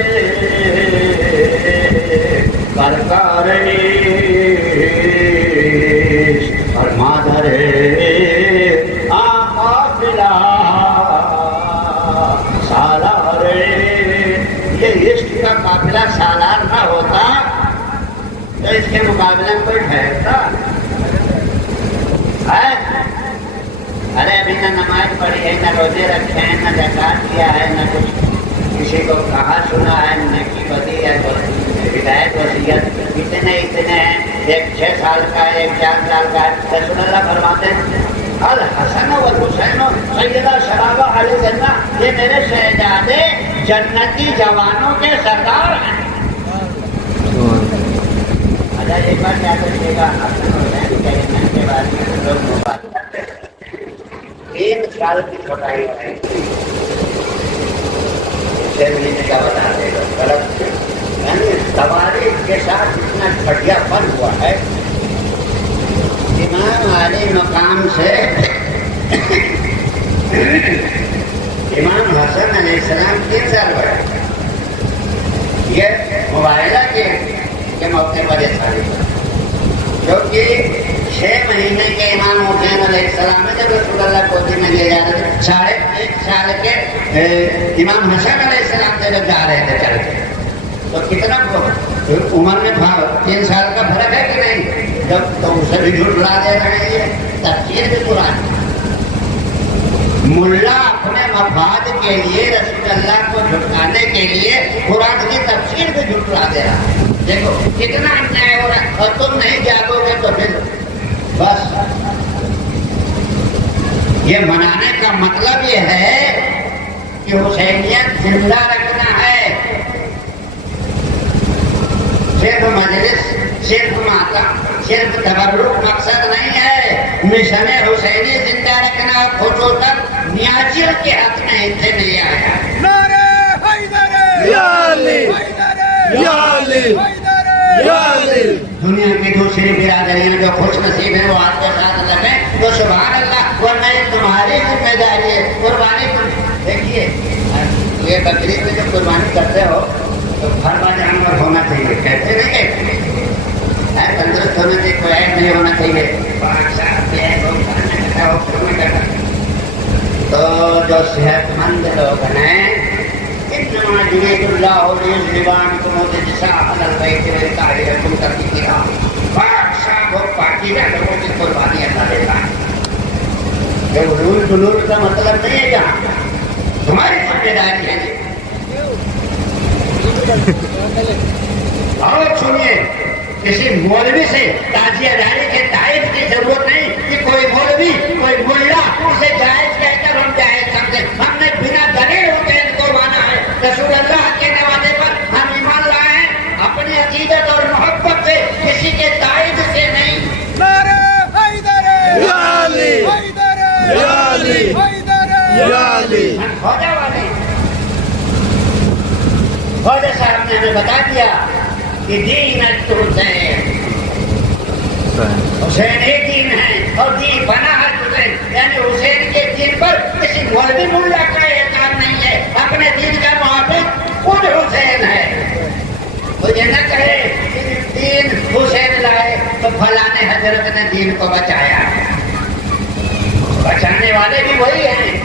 پرکار اور مادر آفلا سالار یہ عشق کا قافلہ سالار نہ ہوتا تو اس کے مقابلے میں کوئی ٹھہرتا ہے؟ ارے ابھی نہ نماز پڑھی ہے نہ روزے رکھے ہیں نہ زکات کیا ہے نہ کچھ کسی کو کہا سنا ہے نہ کی بدی ہے ہدایت وصیت اتنے ہیں ایک 6 سال کا ہے ایک 4 سال کا ہے رسول اللہ فرماتے ہیں الحسن والحسین سیدہ شرابہ علی جنہ یہ میرے شہزادے جنتی جوانوں کے سردار ہیں اچھا ایک بار کیا کریے گا حسن حسین کے ایمان کے بارے میں لوگ بات کرتے ہیں 3 سال کی چھوٹائی ہے 6 مہینے کا بتا دے گا غلط یعنی تواریخ کے ساتھ اتنا گھٹیا پن ہوا ہے امام علی مقام سے امام حسن علیہ السلام 3 سال بڑھے یہ مباحثہ کے موقع پر یہ تاریخ جو کہ 6 مہینے کے امام حسین علیہ السلام میں جب رسول اللہ گودی میں لے جا رہے تھے 1.5 سال کے امام حسن علیہ السلام سے جب جا رہے تھے چل کے تو کتنا عمر میں 3 سال کا فرق ہے کہ نہیں جب تو اسے بھی جھٹلا دے رہے ہیں تفسیر بھی قرآن ملا اپنے مفاد کے لیے رسول اللہ کو جھٹلانے کے لیے قرآن کی تفسیر بھی جھٹلا دے رہا ہے دیکھو کتنا انیائے ہو رہا ہے اور تم نہیں جاگو گے تو پھر بس یہ منانے کا مطلب یہ ہے کہ حسینیت زندہ رکھنا ہے صرف مجلس صرف ماتم صرف تبرک مقصد نہیں ہے مشن حسینی زندہ رکھنا خصوصاً نیاجر کے حق میں ان سے نہیں آیا نعرہ حیدر یا علی یا علی یا علی دنیا کی دوسری برادریاں جو خوش نصیب ہیں وہ آپ کے ساتھ لگیں تو سبحان اللہ ورنہ یہ تمہاری ذمہ داری ہے قربانی دیکھیے یہ بکری میں جو قربانی کرتے ہو تو پھروا جانور ہونا چاہیے کہتے نہیں کہ تندرست ہونا چاہیے کوئی عیب نہیں ہونا چاہیے تو جو صحت مند لوگ ہیں انما يريد الله ليذهب عنكم الرجس اهل البيت ويطهركم تطهيرا فاحسن پاکیزہ لوگوں کی قربانی اللہ دیتا ہے یہ حلول جلول کا مطلب نہیں ہے جہاں تمہاری ذمہ داری ہے اور سنیے کسی مولوی سے تازیہ داری کے تائید کی ضرورت نہیں کہ کوئی مولوی کوئی ملا اسے جائز کہہ کر ہم جائز سمجھے ہم نے بنا دلیل ہوتے ان کو مانا ہے رسول اللہ کے نوازے پر ہم ایمان لائے ہیں اپنی عقیدت اور محبت سے کسی کے تائید سے نہیں نعرہ حیدر یا علی حیدر یا علی حیدر یا علی فوجہ والے فوجہ صاحب نے ہمیں بتا دیا کہ دین حسین حسین ایک دین ہے اور دین بنا ہے حسین یعنی حسین کے دین پر کسی مولوی ملا کا اعتراض نہیں ہے اپنے دین کا محافظ خود حسین ہے وہ یہ نہ کہے کہ دین حسین لائے تو فلانے حضرت نے دین کو بچایا بچانے والے بھی وہی ہیں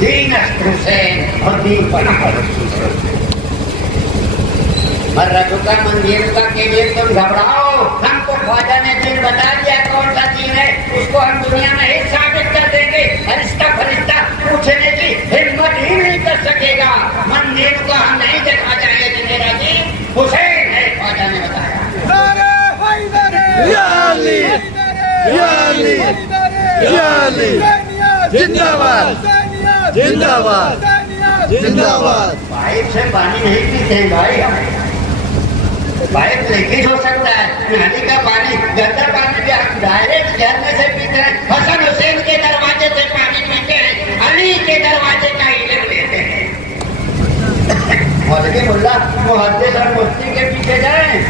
دین حسین اور دین بنا مرتبہ مندر کا کے لیے تم گھبراؤ ہم کو خواجہ نے دین بتا دیا کون سا دین ہے اس کو ہم دنیا میں ہی ثابت کر دیں گے فرشتہ فرشتہ پوچھنے کی ہمت ہی نہیں کر سکے گا مندر کو ہم نہیں دکھا جائیں گے کہ میرا دین حسین ہے خواجہ نے بتایا نعرہ حیدر علی یا علی زندہ باد زندہ باد زندہ باد. پائپ سے پانی نہیں پیتے ہیں بھائی. پائپ لیکیج ہو سکتا ہے, نالی کا پانی, گندا پانی بھی ہم ڈائریکٹ جھرنے سے پیتے ہیں. حسن حسین کے دروازے سے پانی پیتے ہیں, علی کے دروازے کا علم لیتے ہیں. مولوی ملا محدث اور مفتی کے پیچھے جائیں.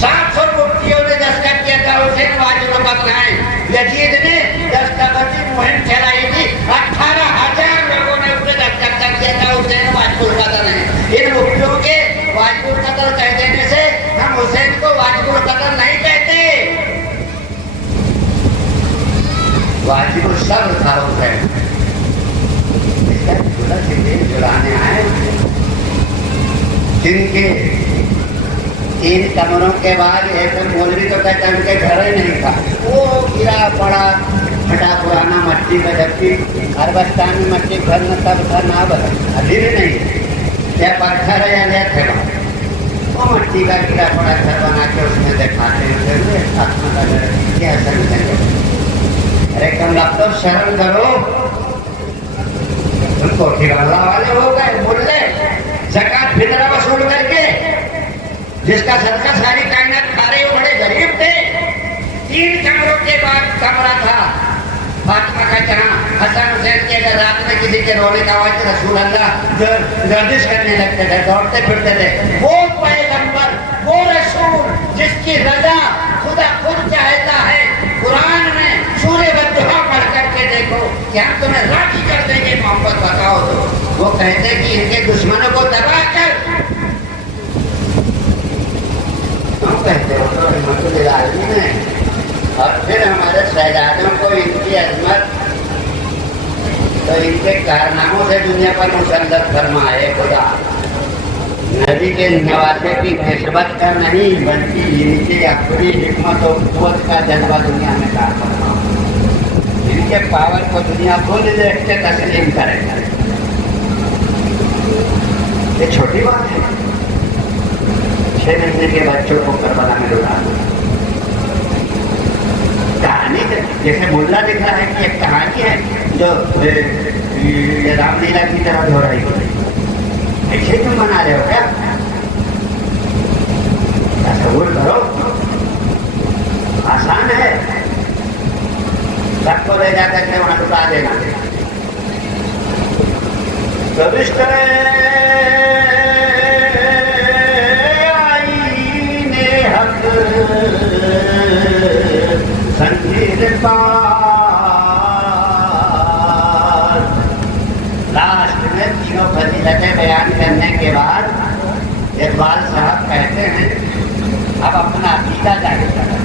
700 مفتیوں نے دستخط کیا تھا حسین واجب بتائیں. یزید نے دستخطی مہم چلائی تھی, 18,000 لوگوں نے اسے دستخط کیا تھا حسین واجب القدر ہے. ان مفتیوں کے واجب القدر کہہ دینے سے ہم حسین کو واجب القدر نہیں کہتے. واجب الصبر تھا حسین. جلانے آئے جن کے 3 کمروں کے بعد ایک مولوی تو کہتا ہے ان کے گھر ہی نہیں تھا. وہ گرا پڑا پھٹا پرانا مٹی کا, جبکہ عربستان میں مٹی گھر میں تب گھر نہ بنا, ابھی بھی نہیں. یا پتھر ہے یا لیت ہے, وہ مٹی کا گرا پڑا گھر بنا کے اس میں دکھاتے ہیں. ارے کم لگ تو شرم کرو. ان کو ٹھکانا والے ہو گئے ملے, زکات فطرہ وصول کر کے جس کا صدقہ ساری کائنات کھا رہے ہو, بڑے غریب تھے. 3 کمروں کے بعد کمرہ تھا فاطمہ کا, جہاں حسن حسین کے اگر رات میں کسی کے رونے کا آواز رسول اللہ گردش کرنے لگتے تھے, دوڑتے پھرتے تھے. وہ پیغمبر, وہ رسول جس کی رضا خدا خود چاہتا ہے. قرآن میں سورہ والضحیٰ پڑھ کر کے دیکھو کہ ہم تمہیں راضی کر دیں گے, محبت بتاؤ تو. وہ کہتے کہ ان کے دشمنوں کو تباہ کر. ہم کہتے ہو تو رحمت للعالمین ہے. اور پھر ہمارے شہزادوں کو ان کی عظمت تو ان کے کارناموں سے دنیا پر مسلط فرمائے خدا. نبی کے نوازے کی نسبت کا نہیں, بلکہ ان کی اپنی حکمت و قوت کا جذبہ دنیا میں کام کرنا. ان کے پاور کو دنیا خود دیکھ کے تسلیم کرے. یہ چھوٹی بات ہے 6 مہینے کے بچوں کو کربلا میں لٹا دو. کہانی جیسے ملا دکھ رہا ہے کہ ایک کہانی ہے جو رام لیلا کی طرح دہرائی ہو رہی. ایسے کیوں منا رہے ہو کیا؟ تصور کرو, آسان ہے. سب کو لے جا کر کے وہاں لٹا دینا. لاسٹ میں تینوں فضیلتیں بیان کرنے کے بعد اقبال صاحب کہتے ہیں اب اپنا عقیدہ ظاہر کریں.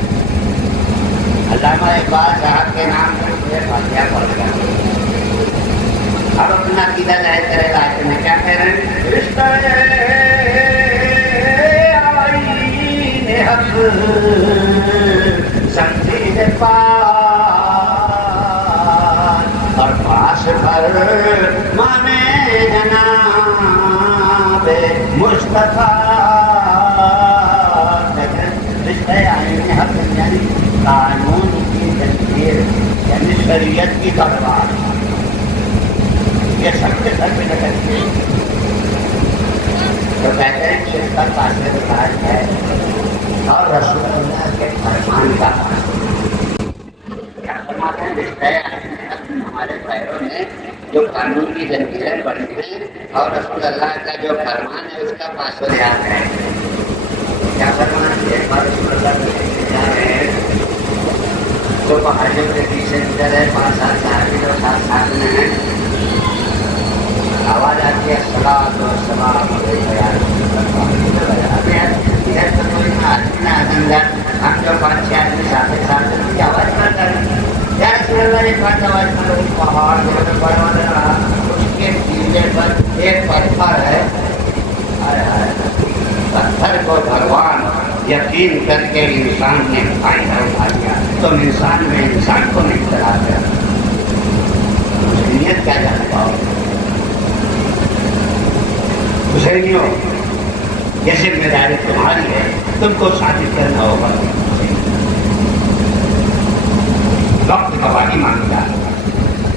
علامہ اقبال صاحب کے نام پر مجھے فاتحہ پڑھ گیا. اب اپنا عقیدہ ظاہر کرے. لاسٹ میں کیا کہہ رہے ہیں؟ حق سمجھے پاس اور پاس پر مانے جناب مصطفیٰ. رشتہ آئین حق یعنی قانون کی تدبیر, یعنی شریعت کی تلوار. یہ سب کے سر پہ لگتی ہے. تو کہتے ہیں کہ اس کا تاثر راج ہے اور رسول اللہ کے فرمان کا. کیا فرماتے ہیں؟ رشتہ ہمارے پیروں میں جو قانون کی زنجیریں بڑھی ہیں اور رسول اللہ کا جو فرمان ہے اس کا پاس و لحاظ ہے. کیا فرمان ہے؟ ایک بار رسول اللہ جا رہے ہیں تو پہاڑیوں کے پیچھے ادھر ہے 5-7 صحابی جو ساتھ میں ہیں. آواز آتی ہے السلام ہم جو 5-6 آدمی ساتھ کی آواز نہ کریں. یا رسول اللہ ایک بات آواز کرو. پہاڑ جو بڑا والا رہا اس کے ٹیلے پر ایک پتھر ہے. پتھر کو بھگوان یقین کر کے انسان نے فائدہ اٹھا دیا تو انسان میں انسان کو نہیں چلا گیا. نیت کیا جان پاؤ حسینیوں, یہ ذمہ داری تمہاری ہے, تم کو ثابت کرنا ہوگا. وقت گواہی مانگتا ہے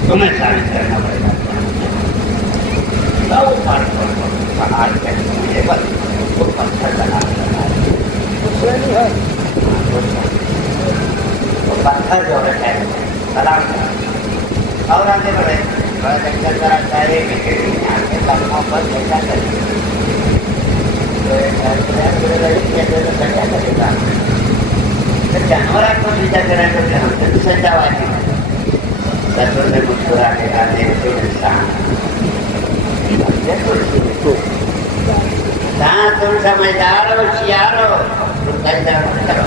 تمہیں ثابت کرنا پڑے گا مجھے بس وہ پتھر لگا وہ پتھر جو ہے سلام اور آگے بڑھے بڑا چکر ذرا چاہیے کہ لمحوں پر کیسا کرے گا جانور آپ کو سیدھا کریں تو ہم سے بھی سجا ہوا ہے دسوں سے مسکرا کے آتے انسان تم سمجھدار ہو ہوشیار ہو تم کیسا کرو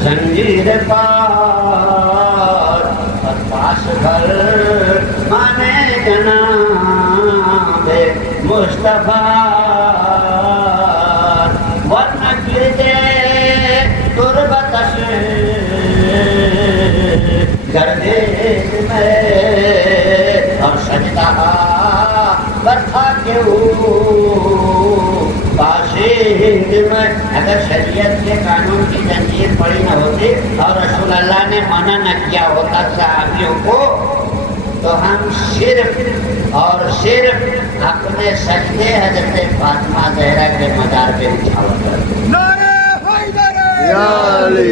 زنجیر پار پاس بھر مانے جناب مصطفیٰ ورنہ گرتے تربتش گردید میں اور سجدہ برکھا کیوں باشند میں اگر شریعت کے قانون کی زنجیر پڑی نہ ہوتی اور رسول اللہ نے منع نہ کیا ہوتا صحابیوں کو تو ہم صرف اور صرف اپنے سجدے حضرت فاطمہ زہرا کے مزار پہ بچھاوا کرتے نعرہ حیدر یا علی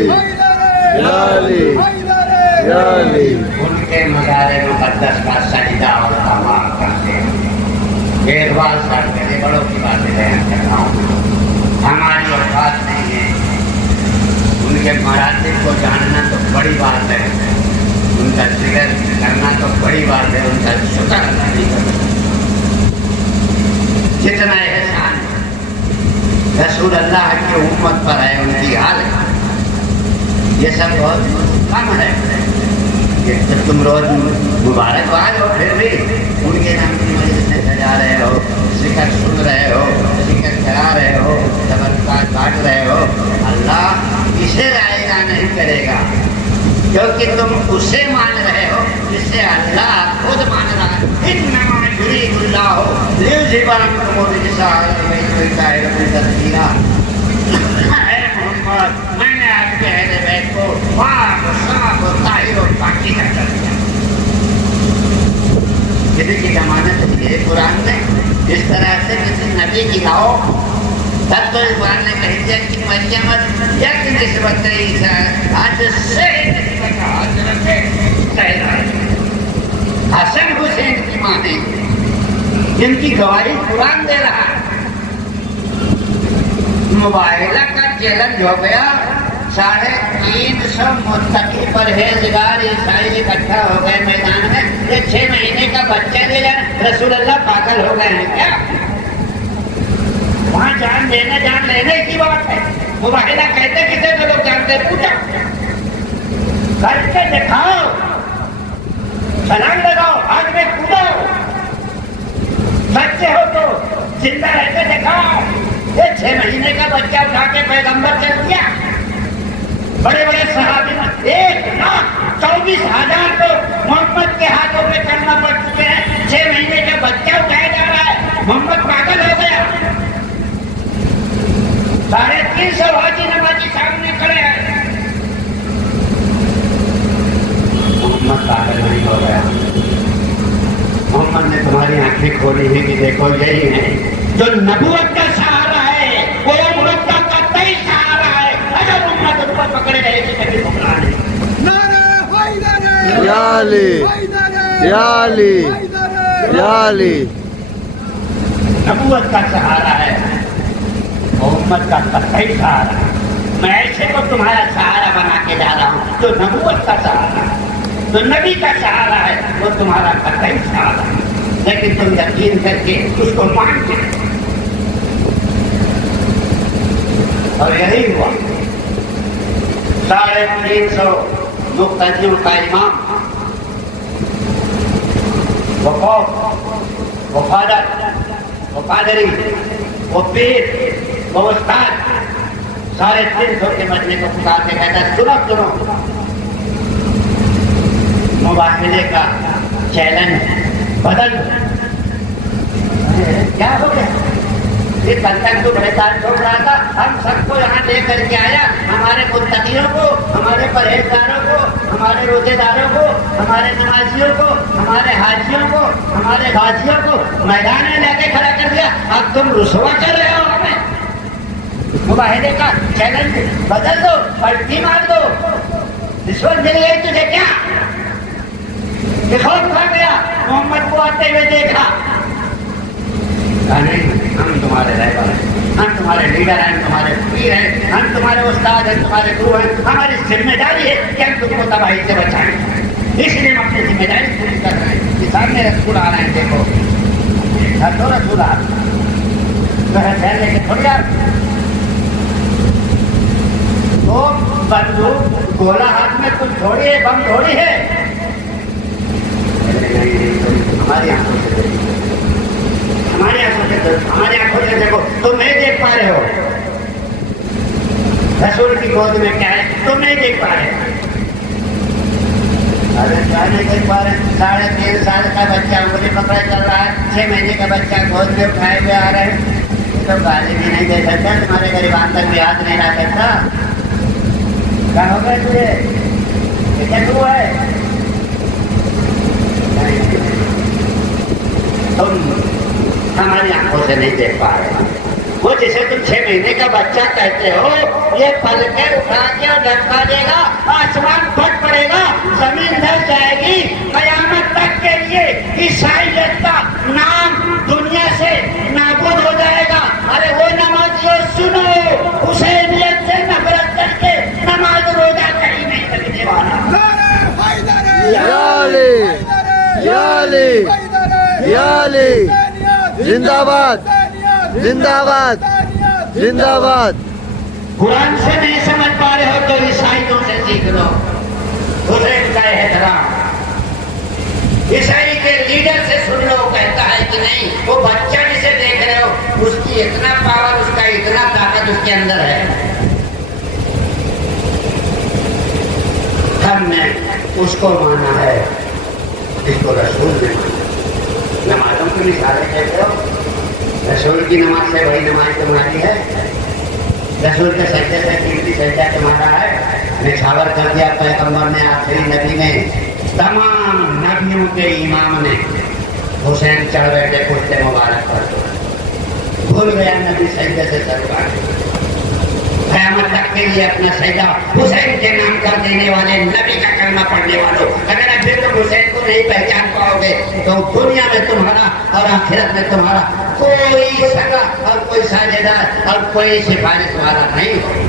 یا علی یا علی ان کے مزار مقدس کا سجدہ اور تمام کرتے ہیں اقبال صاحب میرے بڑوں کی باتیں بیان کر رہا ہوں ہماری اوقات نہیں ہے ان کے مراتب کو جاننا تو بڑی بات ہے ان کا ذکر کرنا تو بڑی بات ہے ان کا شکر نہیں کرنا جتنا احسان رسول اللہ کی امت پر ہے ان کی حالت یہ سب بہت کم ہے کہ تم روز مبارکباد ہو پھر بھی ان کے نام کی مجلس میں سجا رہے ہو ذکر سن رہے ہو ذکر کرا رہے ہو تبرکات بانٹ رہے ہو اللہ اسے رائگاں نہیں کرے گا کیونکہ تم اسے مان رہے ہو جسے اللہ خود مان رہا ہے انما یرید اللہ لیذھب عنکم الرجس اہل البیت ویطہرکم تطہیرا اے محمد میں نے آپ کے اہل بیت کو پاک و صاف و طاہر و پاکیزہ کر دیا کسی کی ضمانت ہے قرآن میں اس طرح سے کسی نبی کی لاؤ تب تو اقبال نے کہہ دیا کہ مریم یک نسبت عیسیٰ آج سے نسبت حضرت سیدہ حسن حسین کی ماں ہے جن کی گواہی قرآن دے رہا ہے مباہلہ کا چیلنج ہو گیا 350 متقی پرہیزگار عیسائی اکٹھا ہو گئے میدان میں یہ 6 مہینے کا بچہ دے جائے رسول اللہ پاگل ہو گئے ہیں کیا وہاں جان لینے کی بات ہے مباہلہ کہتے کسے تو لوگ جانتے پوچھا کر کے دکھاؤ سلام لگاؤ آگ میں کودو سچے ہو تو زندہ رہ کے دکھاؤ یہ 6 مہینے کا بچہ اٹھا کے پیغمبر چل دیا بڑے بڑے صحابی 1,24,000 تو محمد کے ہاتھوں پہ کرنا پڑ چکے ہیں 6 مہینے کا بچہ اٹھایا جا رہا ہے محمد پاگل ہو گیا 350 حاجی نمازی سامنے کھڑے ہیں محمد پاگل نہیں ہو گیا محمد نے تمہاری آنکھیں کھولی ہوئی کہ دیکھو یہی ہے جو نبوت کا سہارا ہے وہ امت کا قطعی سہارا ہے اگر امت ان پر پکڑے رہے گی کبھی گمراہ نہیں نعرہ حیدر یا علی یا علی یا علی نبوت کا سہارا ہے وہ امت کا قطعی سہارا ہے میں ایسے کو تمہارا سہارا بنا کے جا رہا ہوں جو نبوت کا سہارا ہے تو نبی کا سہارا ہے وہ تمہارا قطعی سہارا ہے لیکن تم یقین کر کے اس کو مان کے اور یہی ہوا 350 مقتدیوں کا امام وہ خوف وہ فادر وہ پادری وہ پیر وہ استاد 350 کے مجمع کو پکارتے کہتا سنو مباہلے کا چیلنج بدل کیا ہو گیا یہ بندر تو بڑے سال ٹھوک رہا تھا, ہم سب کو یہاں لے کر کے آیا, ہمارے متقیوں کو, ہمارے پرہیزگاروں کو, ہمارے روزے داروں کو, ہمارے نمازیوں کو, ہمارے حاجیوں کو, ہمارے غازیوں کو میدان میں لا کے کھڑا کر دیا. اب تم رسوا کر رہے ہو ہمیں. معاہدے کا چیلنج بدل دو, پلٹی مار دو. رشوت مل گئی تجھے کیا؟ دکھاؤ کھا گیا, محمد کو آتے ہوئے دیکھا. نہیں, ہم تمہارے رہبر ہیں, ہم تمہارے لیڈر ہیں, تمہارے پیر ہیں, ہم تمہارے استاد ہیں, تمہارے گرو ہیں. ہماری ذمہ داری ہے کہ ہم تم کو تباہی سے بچائیں. اس لیے ہم اپنی ذمہ داری پوری کر رہے ہیں. یہ سامنے رسول آ رہے ہیں, دیکھو تو رسول آ رہے ہیں لے کے تھوڑی آ تو بندوق گولا ہاتھ میں کچھ تھوڑی ہے, بم تھوڑی ہے. ہماری آنکھوں سے دیکھو, ہماری آنکھوں سے دیکھو, ہماری آنکھوں سے دیکھو. تم نہیں دیکھ پا رہے ہو رسول کی گود میں کیا ہے, تم نہیں دیکھ پا رہے. ارے کیا نہیں دیکھ پا رہے؟ 3.5 سال کا بچہ انگلی پکڑا چل رہا ہے, 6 مہینے کا بچہ گود میں اٹھائے ہوئے آ رہے ہیں. یہ تو گالی بھی نہیں دے سکتا, تمہارے غریبان تک بھی ہاتھ نہیں لا سکتا. کیا ہو گیا تجھے؟ یہ کیا تو ہے؟ تم ہماری آنکھوں سے نہیں دیکھ پا رہے. وہ جسے تم 6 مہینے کا بچہ کہتے ہو, یہ پل کے اٹھا کے دھکا دے گا, آسمان پھٹ پڑے گا, زمین ڈھل جائے گی. قیامت تک کے لیے عیسائیت کا نام دنیا سے نابود ہو جائے گا. ارے وہ نمازیوں سنو, حسینیت سے نفرت کر کے نماز روزہ کہیں نہیں لگنے والا. یا علی, یا علی, یا علی, زندہ باد, زندہ باد, زندہ باد. قرآن سے نہیں سمجھ پا رہے ہو تو عیسائیوں سے سیکھ لو. حسین کا احترام عیسائی کے لیڈر سے سن لو, کہتا ہے کہ نہیں, وہ بچہ جسے دیکھ رہے ہو اس کی اتنا پاور, اس کا اتنا طاقت اس کے اندر ہے. ہم نے اس کو مانا ہے جس کو رسول نے مانا. نمازوں کی مثالیں کہتے ہو, رسول کی نماز سے وہی نماز تمہاری ہے. رسول کے سجدے سے قیمتی سجدہ تمہارا ہے. نچھاور کر دیا پیغمبر نے, آخری نبی نے, تمام نبیوں کے امام نے. حسین چڑھ بیٹھے کشتے مبارک پر, بھول گیا نبی سجدے سے سر کاٹ. قیامت تک کے لیے اپنا سجدہ حسین کے نام کر دینے والے, نبی کا کلمہ پڑھنے والوں, اگر ابھی تم حسین کو نہیں پہچان پاؤ گے تو دنیا میں تمہارا اور آخرت میں تمہارا کوئی سگا اور کوئی ساجھیدار اور کوئی سفارش والا نہیں ہو.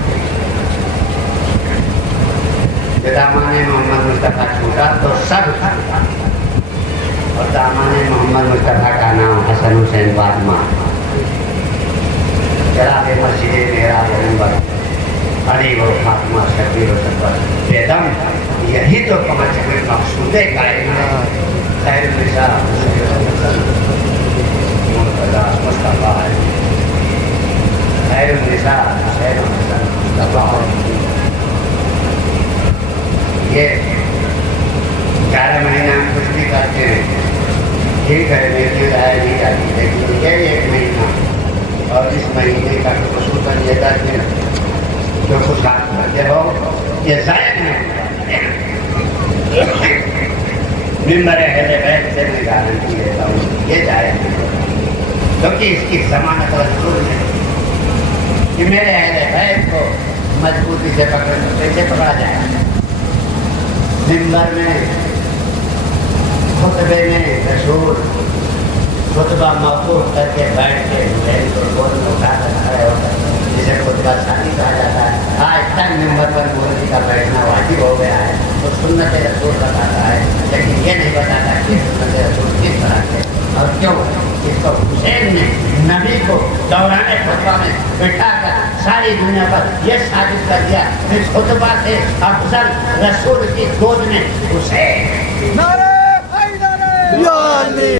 دامان محمد مصطفیٰ چھوٹا تو سب چھوٹا, اور دامان محمد مصطفیٰ کا نام حسن حسین فاطمہ. جناب مسجد محراب منبر, علی و فاطمہ شبیر و سفر بیدم, یہی تو پانچ مقصود قائم ہے. خیر النساء مصطفیٰ ہے, خیر النساء حسین و حسن مصطفیٰ. یہ 11 مہینہ ہم کچھ بھی کرتے ہیں, ٹھیک ہے, میری رائے نہیں جاتی, لیکن یہ 1 مہینہ اور اس مہینے کا خصوصاً یہ 10 دن جو کچھ آپ کرتے ہو, یہ ضائع نہیں. ممبر اہل بیت سے میں گارنٹی دیتا ہوں یہ ضائع نہیں, کیونکہ اس کی ضمانت رسول ہے کہ میرے اہل بیت کو مضبوطی سے پکڑ کیسے پکڑا جائے. ممبر میں خطبے میں رسول خطبہ موقوف کر کے بیٹھ کے حسین کو گود میں اٹھا کر کھڑے ہو کر, جسے خطبہ ثانی کہا جاتا ہے. آج تک ممبر پر مولوی کا بیٹھنا واجب ہو گیا ہے, تو سنت رسول بتاتا ہے, لیکن یہ نہیں بتاتا کہ سنت رسول کس طرح سے اور کیوں. اس کو حسین نے نبی کو دوران خطبہ میں بٹھا کر ساری دنیا پر یہ ثابت کر دیا کہ خطبہ سے افضل رسول کی گود میں حسین. یا علی.